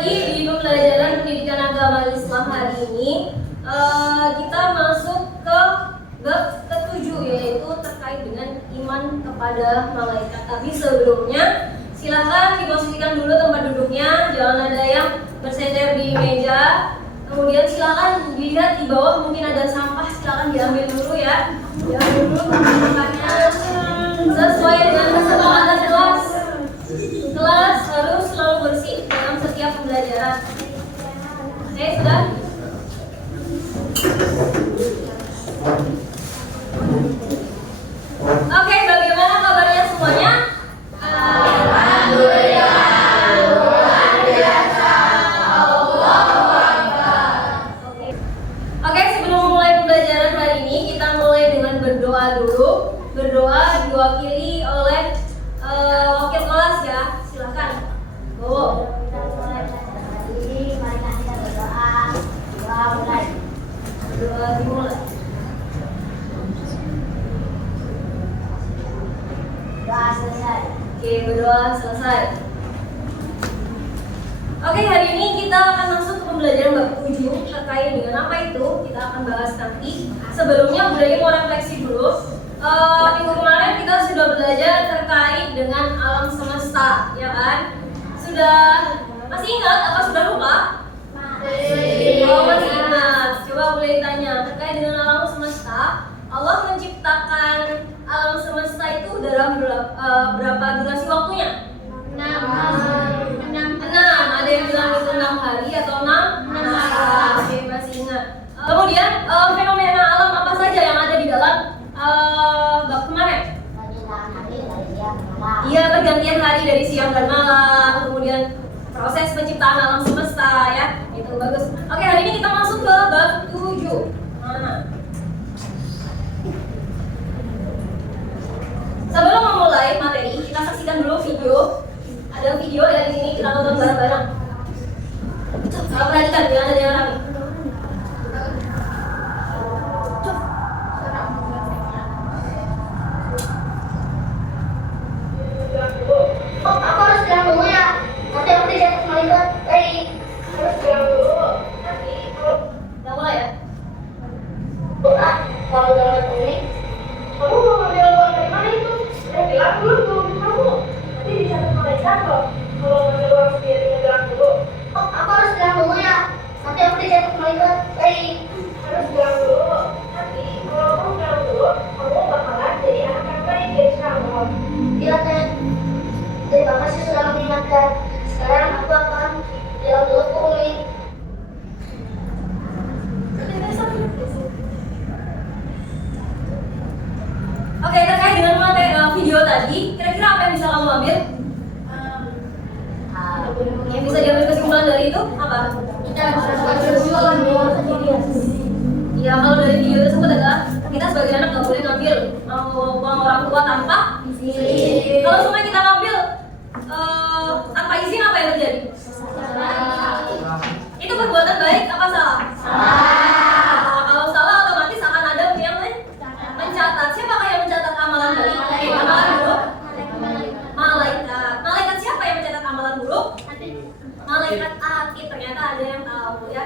lagi di pembelajaran pendidikan agama Islam hari ini. Kita masuk ke bab ke-7, yaitu terkait dengan iman kepada malaikat. Tapi sebelumnya silakan diposisikan dulu tempat duduknya, jangan ada yang bersender di meja. Kemudian silakan dilihat di bawah, mungkin ada sampah, silakan diambil dulu ya. Diambil dulu makannya sesuai dengan kesepakatan kelas. Kelas harus selalu bersih dalam setiap pembelajaran. Oke, sudah? Oke, bagaimana kabarnya semuanya? Alhamdulillah, luar biasa. Allahu Akbar. Oke, sebelum mulai pembelajaran hari ini, kita mulai dengan berdoa dulu. Berdoa diwakili oleh wakil kelas ya. Silakan. Bowo. Berdoa dimulai. Berdoa selesai. Oke, berdoa selesai. Oke, hari ini kita akan masuk ke pembelajaran bab 7 terkait dengan apa itu kita akan bahas nanti. Sebelumnya Budaya mau refleksi dulu. Minggu kemarin kita sudah belajar terkait dengan alam semesta, ya kan? Sudah masih ingat apa sudah lupa? Oh, masih ingat. Coba boleh ditanya terkait dengan alam semesta. Allah menciptakan alam semesta itu dalam berapa durasi waktunya? 6. Ada yang bilang itu 6 hari atau 6 malam. Oke, masih ingat. Kemudian fenomena alam apa saja yang ada di dalam bab kemarin? Iya, pergantian hari dari siang dan malam. Kemudian proses penciptaan alam semesta ya. Itu bagus. Oke, hari ini kita masuk ke bab 7. Sebelum memulai materi, kita saksikan dulu video. Ada video ya di sini, kita tonton bareng-bareng. Perhatikan, jangan ada yang rame. Aku harus bilang dulu ya. Nanti aku dijatuh malaikat. Baik. Harus bilang dulu. Nanti Udah mulai ya? kalau dalam ini, kamu mau ngambil uang dari mana itu? Saya bilang dulu tuh kamu. Nanti dijatuh malaikat loh. Kalau ngambil uang sendiri bilang dulu. Aku harus bilang dulu ya. Nanti aku dijatuh malaikat. Baik. Harus bilang dulu. Nanti kalau kamu bilang dulu, kamu bakalan jadi anak yang baik insya Allah. Iya, Teh. Terima kasih sudah mengingatkan. Sekarang aku akan bilang dulu ke Umi. Oke, terkait dengan materi video tadi, kira-kira apa yang bisa kamu ambil? Yang bisa diambil kesimpulan dari itu apa? Kita bisa Ya, kalau dari video tersebut adalah kita sebagai anak nggak boleh ngambil uang orang tua tanpa izin. Kalau semua kita ngambil tanpa izin, apa yang terjadi? Itu perbuatan baik apa salah? Kalau salah otomatis akan ada yang mencatat. Siapakah yang mencatat amalan baik? Amalan buruk? Malaikat. Malaikat siapa yang mencatat amalan buruk? Malaikat atid. Ternyata ada yang tahu ya.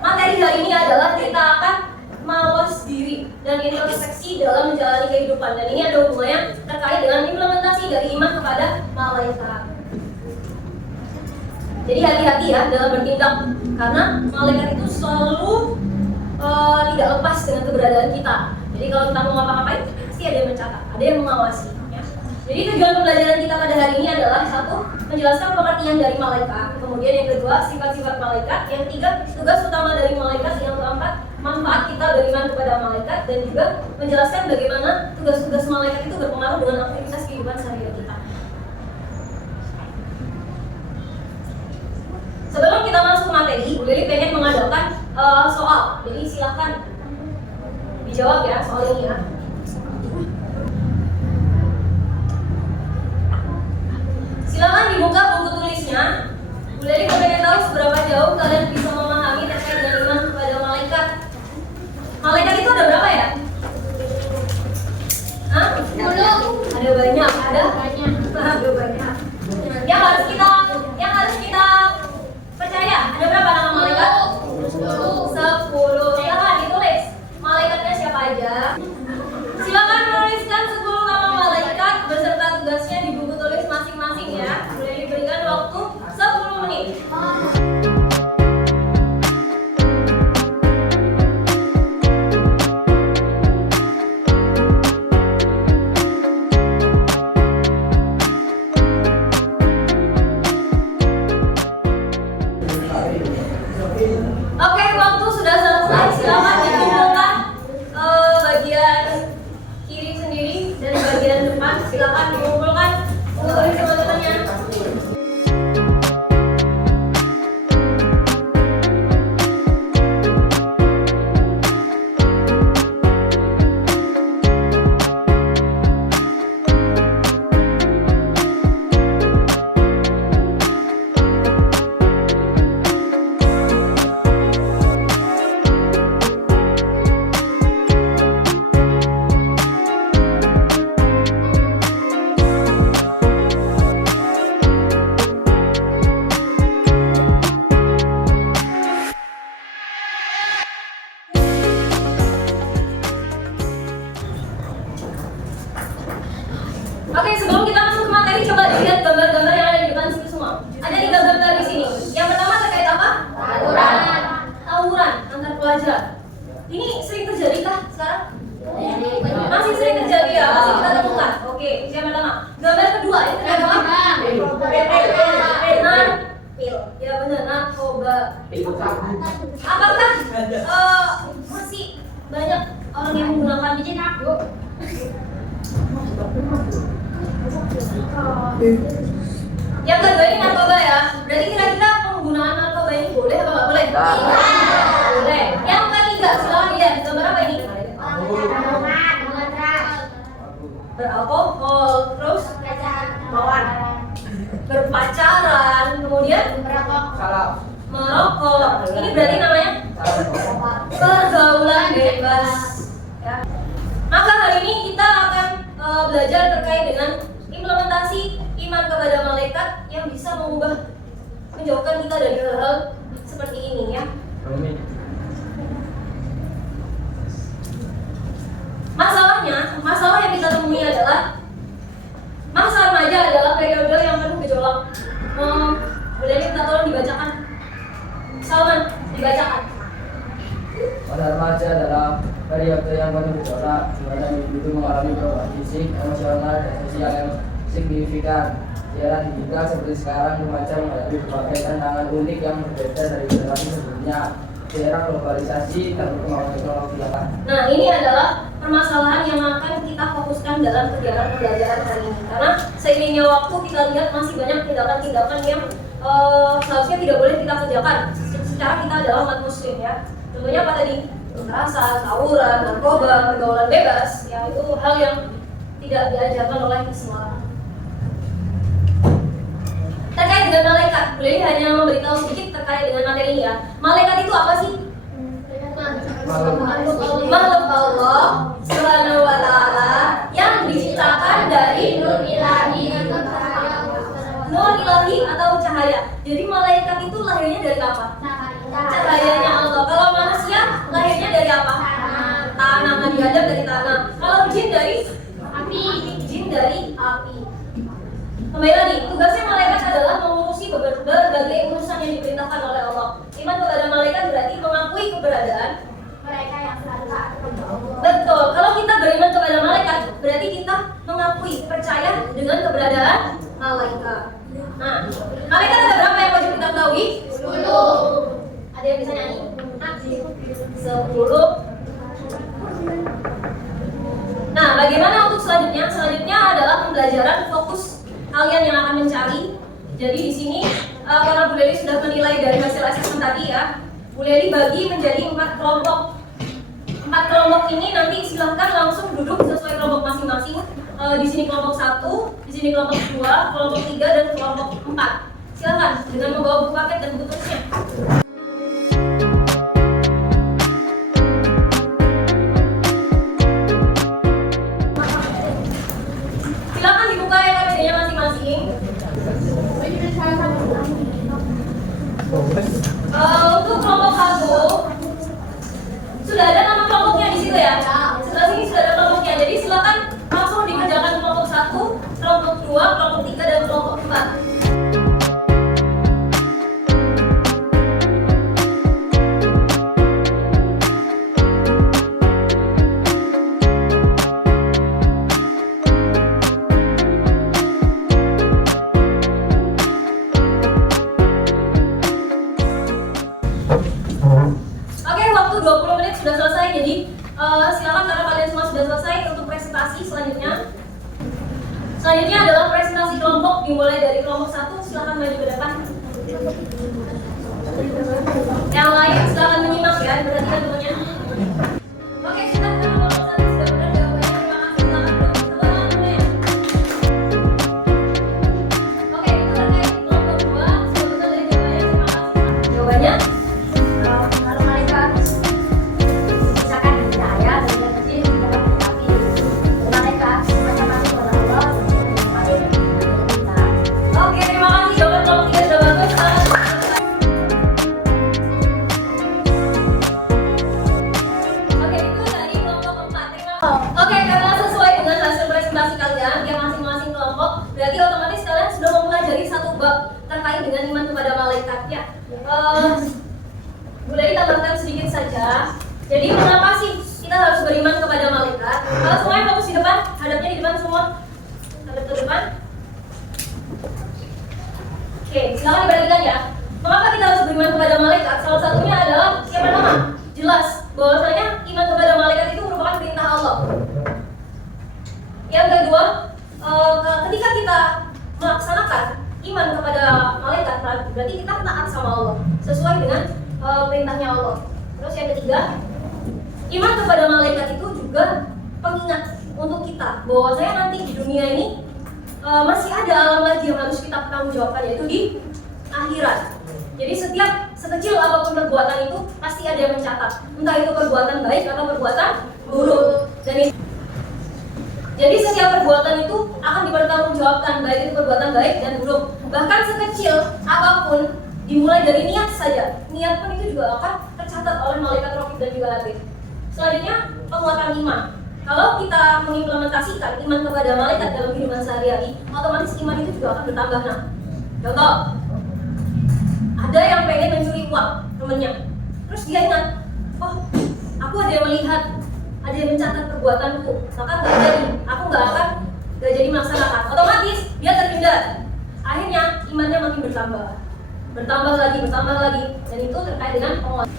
Materi hari ini adalah kita akan mawas diri dan introspeksi dalam menjalani kehidupan, dan ini ada hubungannya terkait dengan implementasi dari iman kepada malaikat. Jadi hati-hati ya dalam bertindak, karena malaikat itu selalu tidak lepas dengan keberadaan kita. Jadi kalau kita mau ngapa-ngapain, pasti ada yang mencatat, ada yang mengawasi ya. Jadi tujuan pembelajaran kita pada hari ini adalah satu, menjelaskan pengertian dari malaikat. Kemudian yang kedua, sifat-sifat malaikat. Yang ketiga, tugas utama dari malaikat. Yang keempat, manfaat kita beriman kepada malaikat. Dan juga menjelaskan bagaimana tugas-tugas malaikat itu berpengaruh dengan aktivitas kehidupan sehari-hari kita. Sebelum kita masuk materi, Bu Lili pengen mengadakan soal. Jadi silahkan dijawab ya soal ini ya. Silakan dibuka buku tulisnya. Bu Lili pengen tahu seberapa jauh kalian bisa memahami terkait dengan iman kepada malaikat. Malaikat itu ada berapa ya? Hah? 10. Ada banyak. Ada banyak. Yang harus kita Oke, waktu sudah selesai. Silakan dikumpulkan bagian kiri sendiri dan bagian depan. Silakan dikumpulkan untuk isi teman-temannya. Oke, sebelum kita masuk ke materi, coba dilihat gambar-gambar yang ada di depan sini semua. Ada 3 gambar di sini. Yang pertama terkait apa? Tawuran antar pelajar. Ini sering terjadi kah sekarang? Masih sering terjadi ya, masih kita temukan. Oke, yang pertama. Gambar kedua, ini terkait apa? Pil. Ya benar, narkoba. Apakah masih banyak orang yang menggunakan biji narkoba? Yang kedua ini narkoba ya. Berarti kira-kira penggunaan narkoba ini boleh atau nggak boleh? Boleh. Yang ketiga, silakan lihat gambar apa ini? Beralkohol, terus berpacaran, kemudian merokok. Ini berarti namanya pergaulan bebas. Ya. Maka hari ini kita akan belajar terkait dengan implementasi iman kepada malaikat yang bisa menjauhkan kita dari hal-hal seperti ini ya. Masalah yang kita temui adalah masa remaja adalah periode yang penuh gejolak. Boleh minta tolong dibacakan. Salman, dibacakan. Masa remaja adalah periode yang penuh gejolak, di mana individu mengalami perubahan fisik, emosional, dan sosial yang signifikan. Di era digital seperti sekarang, remaja menghadapi berbagai tantangan unik yang berbeda dari generasi sebelumnya. Di era globalisasi dan perkembangan teknologi yang lain. Nah, ini adalah permasalahan yang akan kita fokuskan dalam kegiatan pembelajaran hari ini. Karena seiringnya waktu kita lihat masih banyak tindakan-tindakan yang seharusnya tidak boleh kita kerjakan secara kita adalah umat muslim ya. Contohnya apa tadi? Kekerasan, tawuran, narkoba, pergaulan bebas, ya itu hal yang tidak diajarkan oleh Islam. Terkait dengan malaikat, boleh hanya memberitahu sedikit terkait dengan materi ini ya. Malaikat itu apa sih? Makhluk Allah Subhanahu wa Ta'ala yang diciptakan dari nur ilahi atau cahaya. Jadi malaikat itu lahirnya dari apa? Cahayanya Allah. Kalau manusia lahirnya dari apa? Tanah. Nabi Adam dari tanah. Kalau jin dari api. Kembali lagi, tugasnya malaikat adalah mengurusi berbagai urusan yang diperintahkan oleh Allah. Iman kepada malaikat berarti mengakui keberadaan mereka yang selalu taat kepada Allah. Betul. Kalau kita beriman kepada malaikat, berarti kita mengakui, percaya dengan keberadaan malaikat. Nah, malaikat ada berapa yang wajib kita ketahui? 10. Ada yang bisa nyanyi? 10. Nah, bagaimana untuk selanjutnya? Selanjutnya adalah pembelajaran fokus kalian yang akan mencari. Jadi di sini karena Bu Leli sudah menilai dari hasil asesmen tadi ya, Bu Leli bagi menjadi 4 kelompok. 4 kelompok ini nanti silahkan langsung duduk sesuai kelompok masing-masing. Di sini kelompok 1, di sini kelompok 2, kelompok 3 dan kelompok 4. Silahkan dengan membawa buku paket dan buku tulisnya. Silakan dibuka KPD-nya masing-masing. Untuk kelompok 1 sudah ada nama kelompoknya di situ ya. Sebelah sini sudah ada kelompoknya. Jadi silakan langsung dikerjakan kelompok 1, kelompok 2, kelompok 3 dan kelompok 4. Jadi silakan karena kalian semua sudah selesai untuk presentasi selanjutnya. Selanjutnya adalah presentasi kelompok, dimulai dari kelompok 1. Silakan maju ke depan. Yang lain silakan menyimak ya, perhatikan semuanya. Oke, kita ke kelompok 1 sudah benar jawabannya. Terima kasih. Silakan kelompok 2. Oke, itu terkait kelompok 2 sudah benar dari jawabannya. Terima kasih. Jawabannya Kalau malaikat misalkan saya dari kecil dalam tapi malaikat macam-macam pada Allah kita. oke, terima kasih. Jawaban kelompok 3 sudah bagus. Oke, itu dari kelompok 4. Terima kasih. Oke, karena sesuai dengan hasil presentasi kalian yang masing-masing kelompok, berarti otomatis kalian sudah mempelajari satu bab terkait dengan iman kepada malaikat ya. Boleh ditambahkan sedikit saja. Jadi mengapa sih kita harus beriman kepada malaikat? Kalau semuanya fokus di depan, hadapnya di depan semua. Hadap ke depan. Oke, silakan diperhatikan ya. Mengapa kita harus beriman kepada malaikat? Salah satunya adalah yang pertama, jelas bahwasanya iman kepada malaikat itu merupakan perintah Allah. Yang kedua, ketika kita melaksanakan iman kepada malaikat, berarti kita taat sama Allah sesuai dengan perintahnya Allah. Terus yang ketiga, iman kepada malaikat itu juga pengingat untuk kita bahwasanya nanti di dunia ini masih ada alam lagi yang harus kita pertanggungjawabkan, yaitu di akhirat. Jadi setiap sekecil apapun perbuatan itu pasti ada yang mencatat, entah itu perbuatan baik atau perbuatan buruk. Jadi setiap perbuatan itu akan dipertanggungjawabkan, baik itu perbuatan baik dan buruk. Bahkan sekecil apapun, dimulai dari niat saja, niat pun itu juga akan tercatat oleh malaikat raqib dan juga atid. Selanjutnya, penguatan iman. Kalau kita mengimplementasikan iman kepada malaikat dalam kehidupan sehari-hari, otomatis iman itu juga akan bertambah. Nah, contoh, ada yang pengen mencuri uang temennya, terus dia ingat, oh, aku ada yang melihat, ada yang mencatat perbuatanku, maka aku nggak jadi melaksanakan. Otomatis dia terhindar. Akhirnya imannya makin bertambah lagi, dan itu terkait dengan penguatan.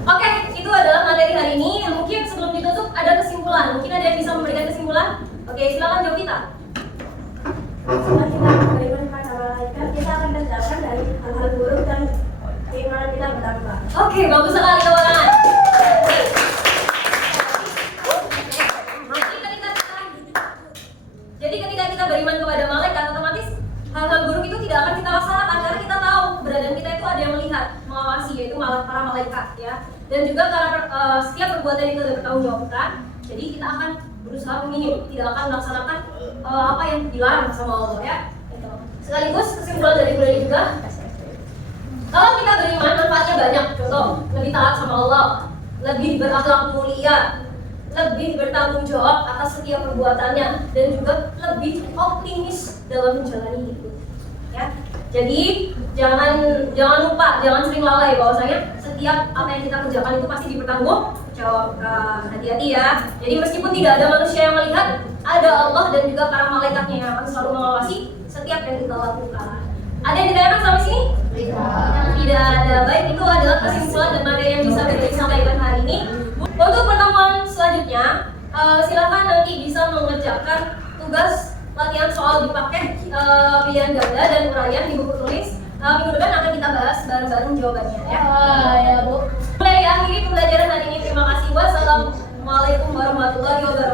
Oke, itu adalah materi hari ini. Mungkin sebelum ditutup ada kesimpulan. Mungkin ada yang bisa memberikan kesimpulan. Oke, silakan jawab kita. Setelah kita beriman kepada malaikat, kita akan terjaga dari hal-hal buruk dan keimanan kita bertambah. Oke, bagus sekali kawan. Jadi ketika kita beriman kepada malaikat, otomatis hal-hal buruk itu tidak akan kita laksanakan karena kita tahu keberadaan kita itu ada yang melihat, mengawasi, yaitu para malaikat ya. Dan juga karena setiap perbuatan itu ada bertanggungjawabkan, jadi kita akan berusaha minim, tidak akan melaksanakan apa yang dilarang sama Allah ya. Sekaligus kesimpulan dari kuliah ini juga, kalau kita beriman manfaatnya banyak. Contoh, lebih taat sama Allah, lebih berakhlak mulia, lebih bertanggung jawab atas setiap perbuatannya, dan juga lebih optimis dalam menjalani hidup ya. Jadi jangan lupa, jangan sering lalai bahwasanya setiap apa yang kita kerjakan itu pasti dipertanggungjawabkan. Hati-hati ya. Jadi meskipun tidak ada manusia yang melihat, ada Allah dan juga para malaikatnya yang akan selalu mengawasi setiap yang kita lakukan. Ada yang ditanyakan sampai sini? Tidak ada. Baik, itu adalah kesimpulan dan materi yang bisa kita sampaikan hari ini. Untuk pertemuan selanjutnya, silakan nanti bisa mengerjakan tugas latihan soal dipakai pilihan ganda dan uraian di buku tulis. Minggu depan akan kita bahas bareng-bareng jawabannya ya. Ya Bu. Mulai akhiri pembelajaran hari ini. Terima kasih. Wassalamualaikum warahmatullahi wabarakatuh.